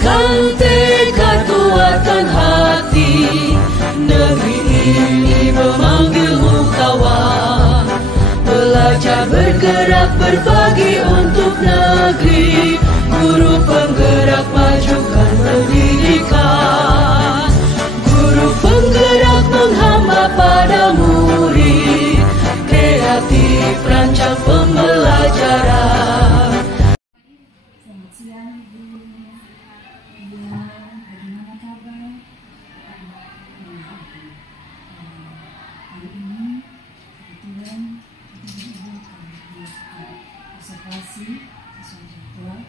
Kuatkan tekad, kuatkan hati. Negeri ini memanggilmu kawan. Belajar bergerak berbagi untuk negeri. Guru penggerak majukan pendidikan. Guru penggerak menghamba pada murid. Kreatif rancang pembelajaran. Selamat siang Ibu. Ya, bagaimana kabar? Hari ini kebetulan Ibu akan melakukan observasi sesuai jadwal.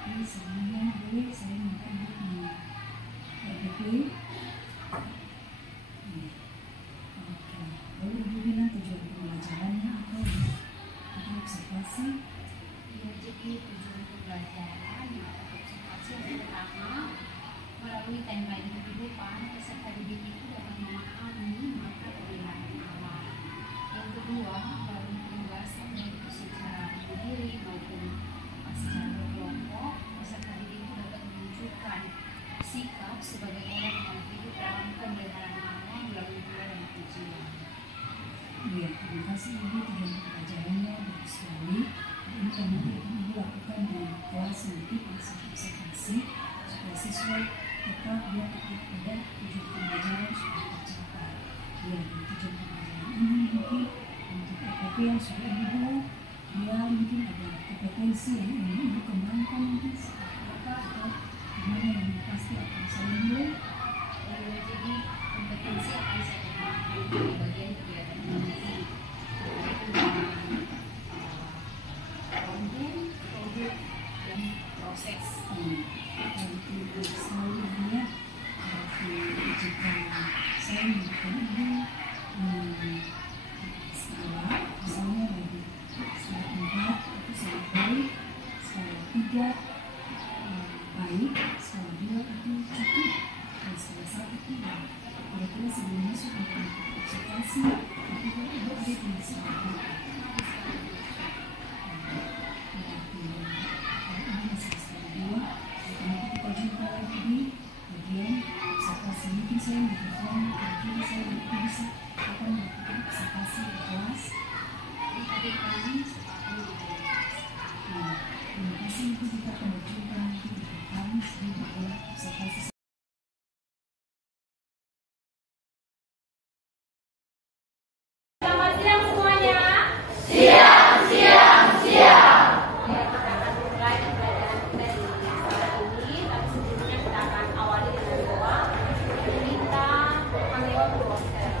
Tapi sebelumnya boleh saya minta Ibu di RDP. Oke, boleh Ibu bilang tujuan pembelajarannya apa? Kita observasi. Ya, jadi tujuan pembelajaran atau observasi yang pertama, melalui timeline kehidupan, peserta didik itu dapat memahami maka pemeliharaan alam. Yang kedua, melalui penugasan baik itu secara mandiri maupun secara berkelompok, peserta didik itu dapat menunjukkan sikap sebagai orang yang hidup dalam pemeliharaan alam melalui pula dan pujian. Iya, terima kasih Ibu, tujuan pembelajarannya bagus sekali. Ini kan nanti akan Ibu lakukan di kelas nanti proses observasi supaya siswa tetap dia tetap pada tujuan pembelajaran sudah tercapai. Ya, tujuan pembelajaran ini mungkin untuk RPP yang sudah Ibu buat, dia mungkin ada kompetensi yang ingin Ibu kembangkan nanti seperti apa atau gimana yang pasti akan saya mulai. Jadi kompetensi akan saya kembangkan di bagian kegiatan ini. Produk dan proses. Untuk selalu ingat jika saya melakukan ini skala, misalnya dari skala 4 itu sangat baik, skala 3 baik, skala 2 itu cukup, dan skala 1 tidak. Kira-kira sebelum masuk ke observasi, itu ada di skala 4. Saya melakukan kira-kira saya bisa akan melakukan observasi di kelas. Adik kami sepakat di kelas. Terima kasih Ibu, kita akan berjumpa nanti di depan sebagai observasi. Selamat siang semuanya. Siang, siang, siang. Ya, kita akan mulai pembelajaran kita di saat ini. Tapi sebelumnya kita akan awali dengan doa. Kita akan lewat proses.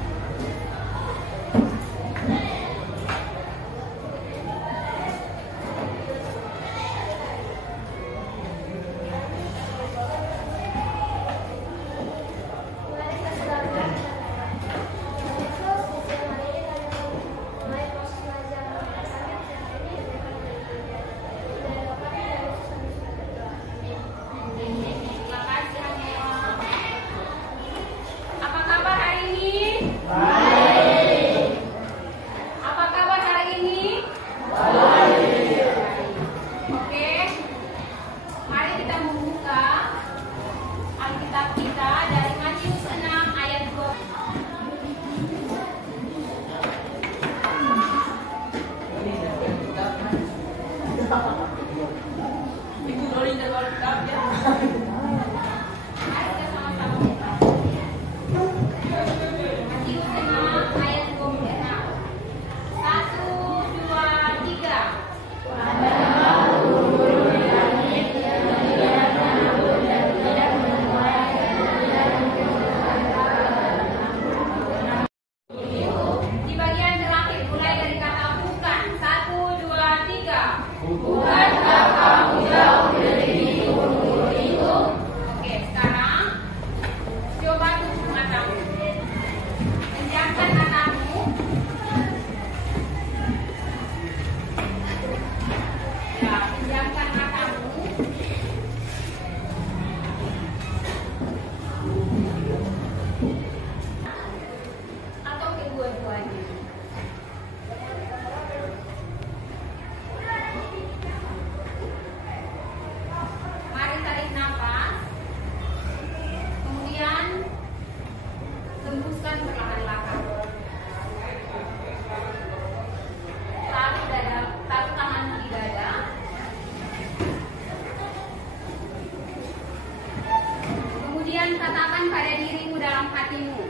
katakan pada dirimu dalam hatimu,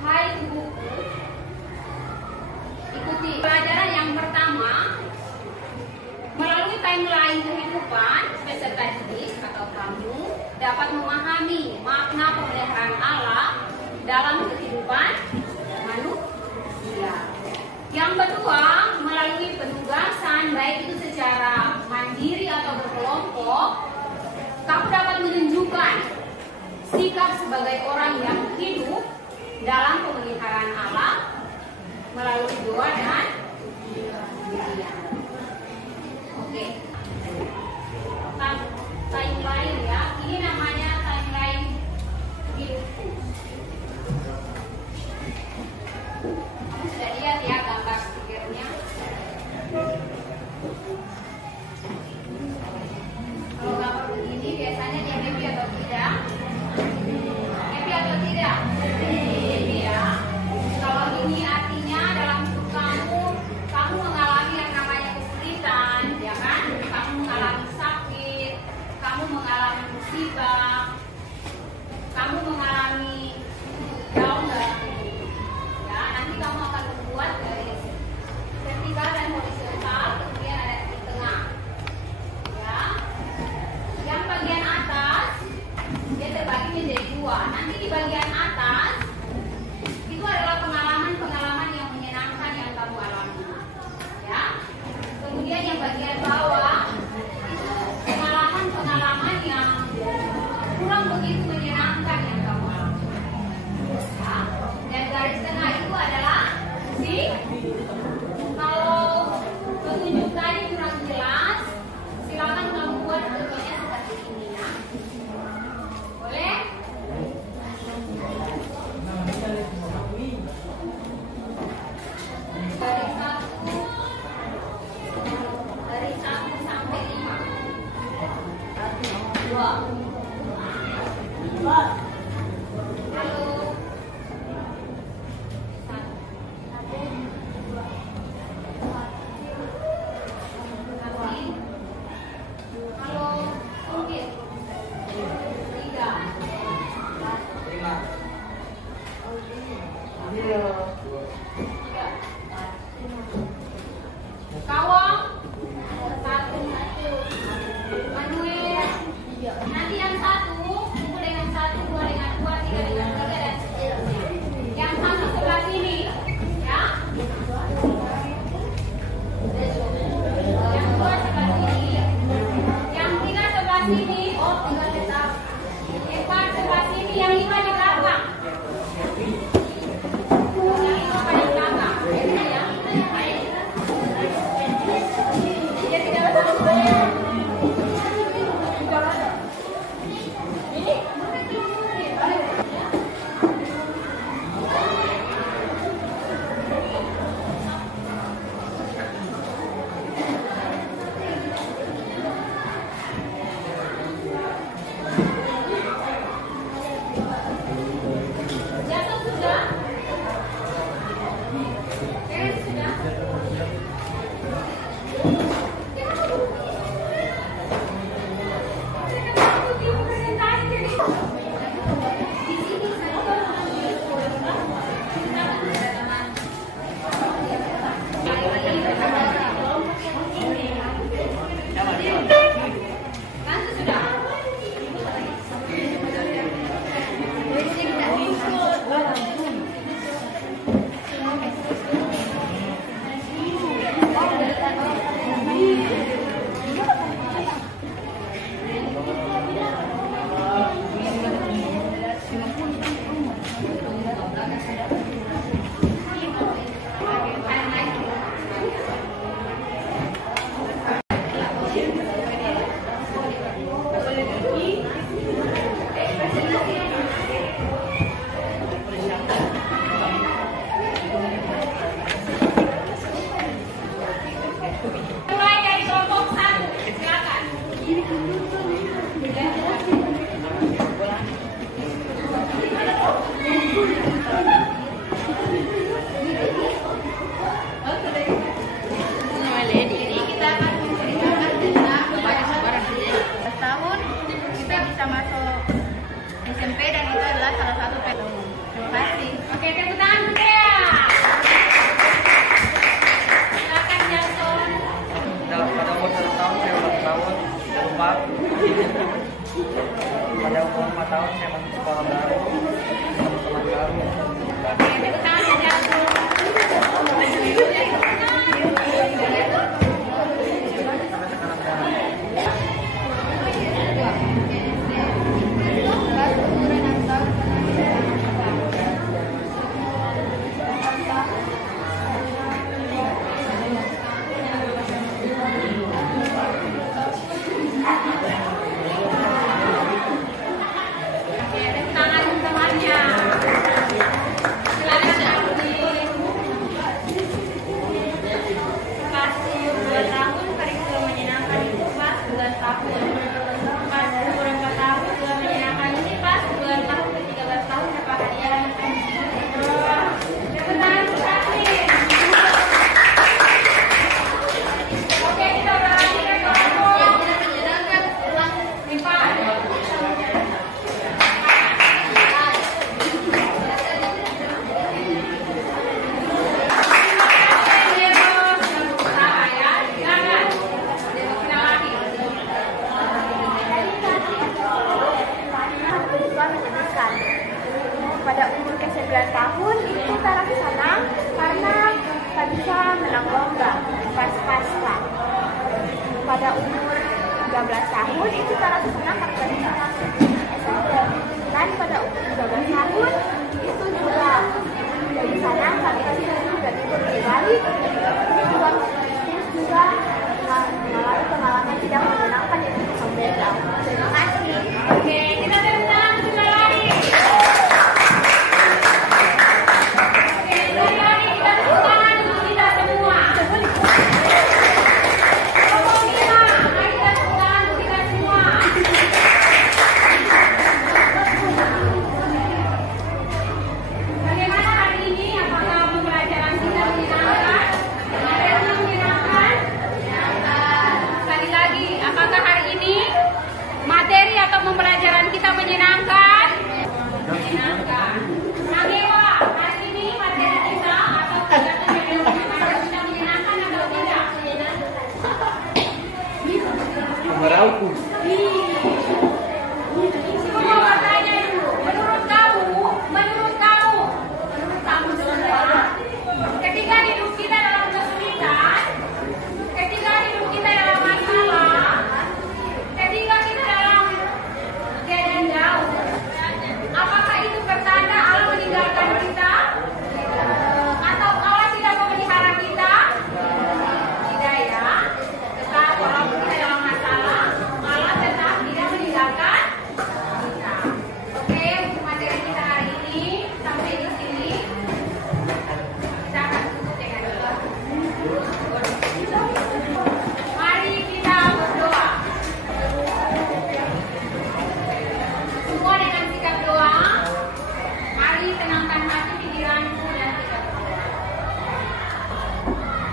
hai tubuhku, ikuti pelajaran yang pertama. Melalui timeline kehidupan, peserta didik atau kamu dapat memahami makna pemeliharaan Allah dalam kehidupan manusia. Yang kedua, melalui penugasan baik itu secara mandiri atau berkelompok, kamu dapat menunjukkan sikap sebagai orang yang hidup dalam pemeliharaan Allah melalui doa dan dirinya. Oke, timeline ya, ini namanya timeline hidupku. Kamu sudah lihat ya gambar stikernya. Kalau gambar begini biasanya dia happy atau tidak? Happy atau tidak? Happy ya. Kalau ini artinya dalam hidup kamu mengalami yang namanya kesulitan, ya kan? Kamu mengalami sakit, kamu mengalami musibah, kamu mengalami down dalam hidup. Ya, nanti kamu akan membuat garis vertikal dan horizontal, kemudian ada di tengah. Ya, yang bagian atas dia terbagi menjadi dua. Nanti di bagian atas itu adalah pengalaman-pengalaman yang menyenangkan yang kamu alami. Ya, kemudian yang bagian bawah itu pengalaman-pengalaman yang kurang begitu menyenangkan yang kamu alami. Ya, dan garis tengah itu adalah kalau petunjuk tadi kurang jelas, silakan kamu buat fotonya seperti ini ya. Boleh? Dari 1 sampai 5. 2. Halo. 1. Halo. Mungkin. 3. Kawang 1. Manuel. Nanti yang 1 kumpul dengan 1, 2 dengan 2, 3 dengan 3 dan seterusnya. Yang 1 sebelah sini, ya. Yang 2 sebelah sini. Yang 3 sebelah sini. Oh, 3 tetap. 4 sebelah sini. Yang 5 di belakang. Yang 5 pada belakang. Ini ya. Dia tidak bersama. Pada umur 4 tahun saya masuk sekolah baru, teman baru. Tepuk tangan saja. Pada umur ke-9 tahun itu taraf senang karena tak bisa menang lomba pas pasca. Pada umur 13 tahun itu taraf senang karena tak bisa masuk SMP. Dan pada umur 13 tahun itu juga jadi senang kami kasih dulu dan ikut kembali. Ini juga mengalami pengalaman tidak menyenangkan yang cukup berbeda. Terima kasih. Oke, kita tepuk tangan sudah lari. Oke, sudah lari, kita tepuk tangan untuk kita semua. Kelompok 5, mari kita tepuk tangan untuk kita semua. Bagaimana hari ini? Apakah pembelajaran kita menyenangkan? Materinya menyenangkan? Sekali lagi, apakah hari ini materi atau pembelajaran kita menyenangkan? Menyenangkan. Nagewa, hari ini materi kita atau kegiatan kita menyenangkan atau tidak? Merauku. Semua bertanya dulu. Menurut kamu semua, ketika hidup kita dalam kesulitan, ketika hidup kita dalam masalah, ketika kita dalam keadaan jauh, apakah itu pertanda Allah meninggalkan kita? Atau Allah tidak memelihara kita? Tidak ya. Tetap walaupun kita dalam masalah, Allah tetap tidak meninggalkan kita. Oke, untuk materi kita hari ini sampai di sini. Kita akan tutup dengan doa. Mari kita berdoa. Semua dengan sikap doa. Mari tenangkan hati, pikiranmu dan kita berdoa.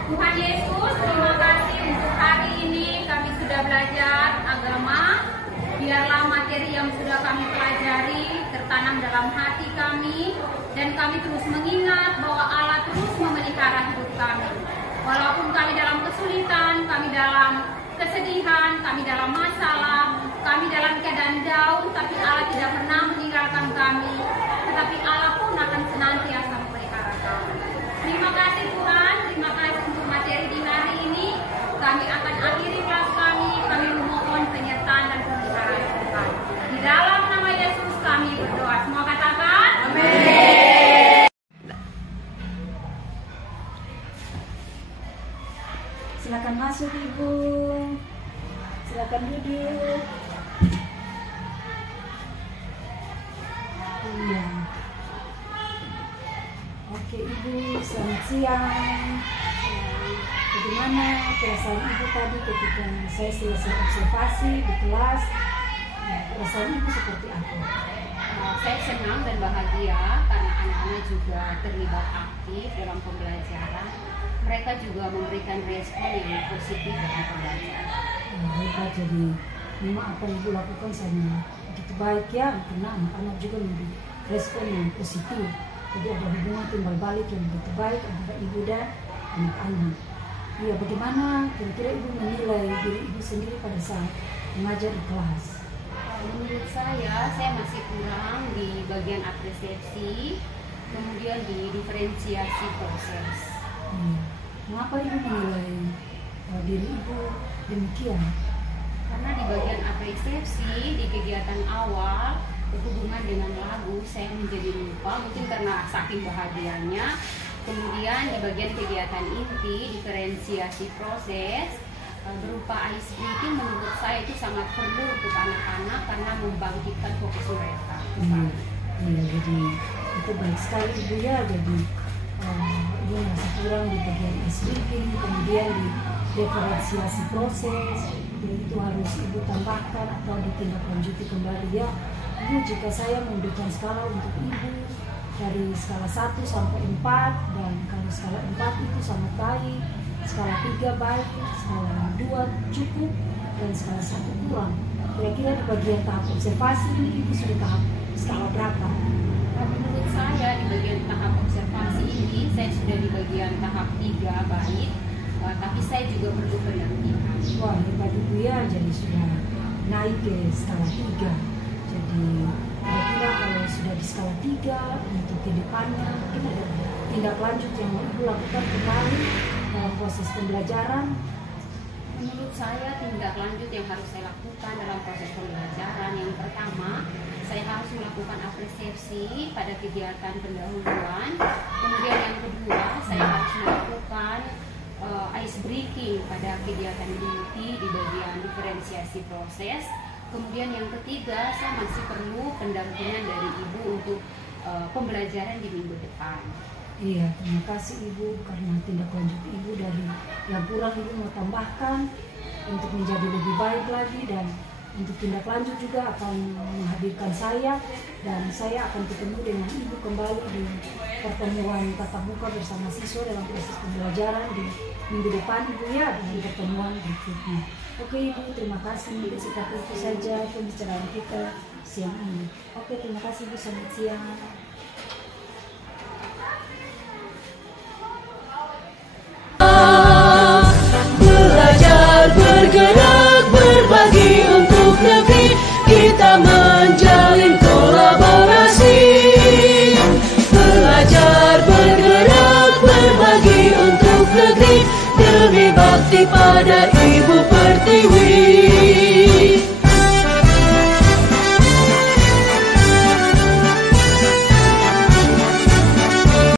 Tuhan Yesus, terima kasih untuk hari ini kami sudah belajar agama. Biarlah materi yang sudah kami pelajari tertanam dalam hati kami dan kami terus mengingat bahwa Allah terus memelihara hidup kami. Walaupun kami dalam kesulitan, kami dalam kesedihan, kami dalam masalah, kami dalam keadaan jauh, tapi Allah tidak pernah meninggalkan kami. Tetapi Allah pun akan senantiasa memelihara kami. Terima kasih Tuhan, terima kasih untuk materi di hari ini. Kami akan akhiri kelas kami memohon penyertaan dan pemeliharaan Tuhan. Di dalam nama Yesus kami berdoa. Semua katakan, amin. Silakan masuk Ibu. Silakan duduk. Iya. Oke Ibu, selamat siang. Bagaimana perasaan Ibu tadi ketika saya selesai observasi di kelas? Perasaan Ibu seperti apa? Saya senang dan bahagia karena anak-anak juga terlibat aktif dalam pembelajaran. Mereka juga memberikan respon yang positif dalam pembelajaran. Mereka jadi memang apa yang Ibu lakukan sangat begitu baik ya, karena anak-anak juga memberi respon yang positif. Jadi ada hubungan timbal balik yang begitu baik antara Ibu dan anak-anak. Ya, bagaimana kira-kira Ibu menilai diri Ibu sendiri pada saat mengajar di kelas? Menurut saya masih kurang di bagian apresiasi, kemudian di diferensiasi proses. Mengapa Ibu menilai diri Ibu demikian? Karena di bagian apresiasi, di kegiatan awal berhubungan dengan lagu, saya menjadi lupa, mungkin karena saking bahagianya. Kemudian di bagian kegiatan inti, diferensiasi proses, berupa ice breaking, menurut saya itu sangat perlu untuk anak-anak karena membangkitkan fokus mereka. Iya, jadi itu baik sekali Ibu ya. Jadi Ibu masih kurang di bagian ice breaking, kemudian di diferensiasi proses, jadi itu harus Ibu tambahkan atau ditindaklanjuti kembali ya. Ibu, jika saya memberikan skala untuk Ibu dari skala 1 sampai 4, dan kalau skala 4 itu sangat baik, skala 3 baik, skala 2 cukup, dan skala 1 kurang. Kira-kira di bagian tahap observasi ini Ibu sudah tahap skala berapa? Nah, menurut saya di bagian tahap observasi ini saya sudah di bagian tahap 3 baik, tapi saya juga perlu pendampingan. Wah, hebat Ibu ya, jadi sudah naik ke skala 3. Jadi kira-kira kalau sudah di skala 3 untuk ke depannya mungkin ada tindak lanjut yang mau Ibu lakukan kembali dalam proses pembelajaran. Menurut saya tindak lanjut yang harus saya lakukan dalam proses pembelajaran, yang pertama saya harus melakukan apresiasi pada kegiatan pendahuluan. Kemudian yang kedua saya harus melakukan ice breaking pada kegiatan inti di bagian diferensiasi proses. Kemudian yang ketiga, saya masih perlu pendampingan dari Ibu untuk pembelajaran di minggu depan. Iya, terima kasih Ibu karena tindak lanjut Ibu dari yang kurang Ibu mau tambahkan untuk menjadi lebih baik lagi, dan untuk tindak lanjut juga akan menghadirkan saya, dan saya akan ketemu dengan Ibu kembali di pertemuan tatap muka bersama siswa dalam proses pembelajaran di minggu depan Ibu ya, dengan pertemuan berikutnya. Oke Ibu, terima kasih. Mungkin seperti itu saja pembicaraan kita siang ini. Oke, terima kasih Ibu, selamat siang. Belajar, bergerak, berbagi untuk negeri, kita menjalin kolaborasi. Belajar, bergerak, berbagi untuk negeri, demi bakti pada Ibu Pertiwi.